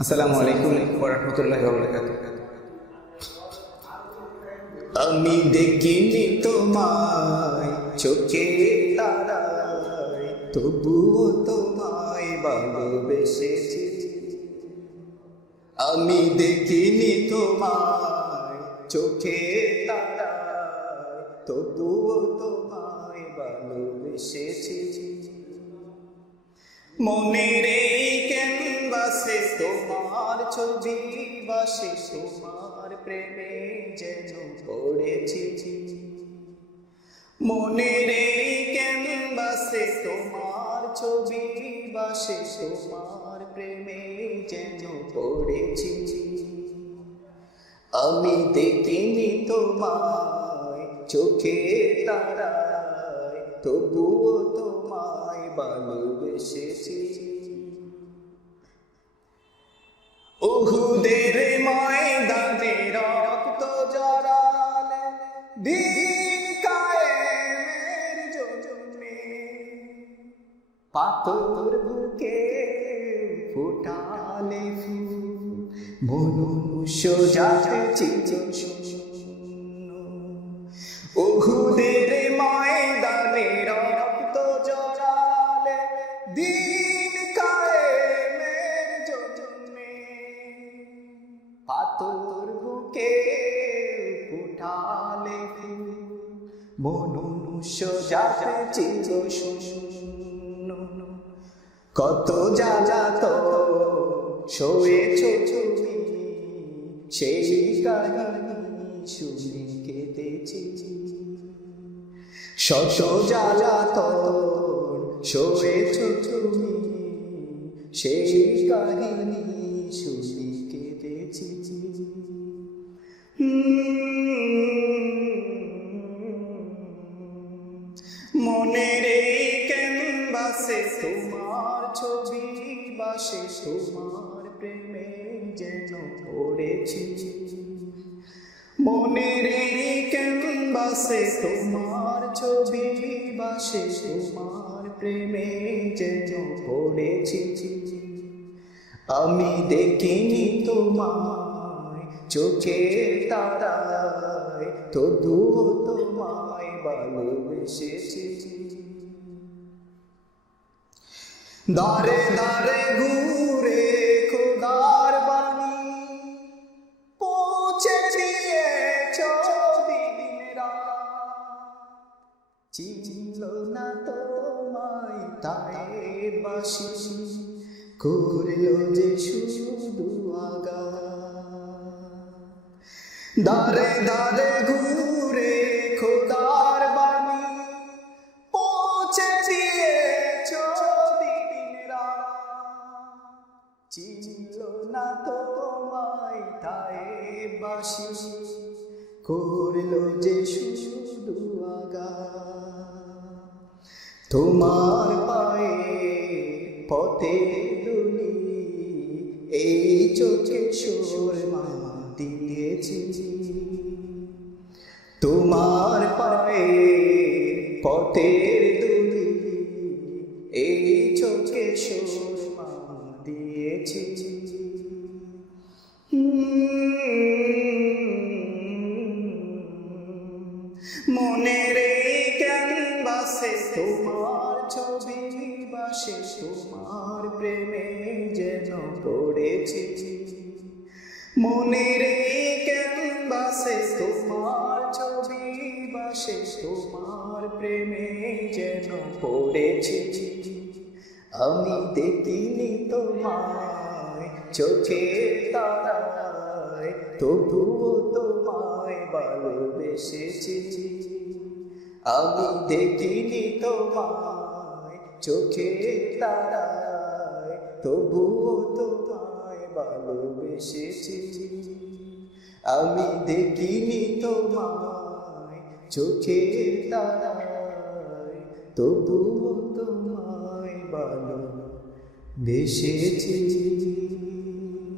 আসসালামু আলাইকুম ওয়া রাহমাতুল্লাহি ওয়া বারাকাতুহু। আমি দেখিনি তোমায় চোখে তারায়, তবুও তোমায় ভালোবেসেছি। আমি দেখিনি তোমায় চোখে তারায়, তবুও তোমায় ভালোবেসেছি। মনের এই ক্যানভাসে তোমার ছবি বাসে, তোমার প্রেমে যেন পড়েছি। মনের এই ক্যানভাসে তোমার ছবি বাসে, তোমার প্রেমে যেন পড়েছি। আমি দেখিনি তোমায় চোখে তারায়, তবুও তোমায় ভালোবেসেছি। উহুদের ময়দানে রক্ত জড়ালে, দিন কায়েমের জন্যে পাথর বুকে ফোটালে ফুল, মনুষ্য জাতি ছিল শূন্য। উহুদের ময়দানে রক্ত জড়ালে, দিন কায়েমের জন্যে পাথর বুকে ফোটালে ফুল, মনুষ্য জাতি ছিল শূন্য। কত জ্বালাতন সয়েছো তুমি, সেই কাহিনী শুনে কেঁদেছি। শত জ্বালাতন সয়েছো তুমি, সেই কাহিনী শুনে কেঁদেছি। মনের এই ক্যানভাসে তোমার ছবি বাসে, তোমার প্রেমে যেন পড়েছি। মনের এই ক্যানভাসে তোমার ছবি বাসে, তোমার প্রেমে যেন পড়েছি। আমি দেখিনি তোমায় চোখে তারায়, তবুও তোমায় ভালোবেসেছি। দারে দারে ঘুরে খোদার বাণী পৌঁছে দিয়েছ দিন রাত, চিনল না তোমায় তাই বাসি, করলো যে শুধু আঘাত। দারে দারে ঘুরে খোদার বাণী পৌঁছে দিয়েছ দিন রাত, চিনল না তোমায় তাই বাসি, করলো যে শুধু আঘাত। তোমার পায়ে পথে দুলি, এই চোখে সুরমা দিয়েছি। তোমার পায়ে পথের দুলি, এই চোখে সুরমা দিয়েছি। মনের এই ক্যানভাসে তোমার ছবি বাসে, তোমার প্রেমে যেন পড়েছি। মনের এই ক্যানভাসে তোমার ছবি বাসে, তোমার প্রেমে যেন পড়েছি। আমি দেখিনি তোমায় চোখে তারায়, তবুও তোমায় ভালোবেসেছি। আমি দেখিনি তোমায় চোখে তারায়, তবুও তোমায় ভালোবেসেছি। আমি দেখিনি তোমায় চোখে তারায়, তবুও তোমায় ভালোবেসেছি।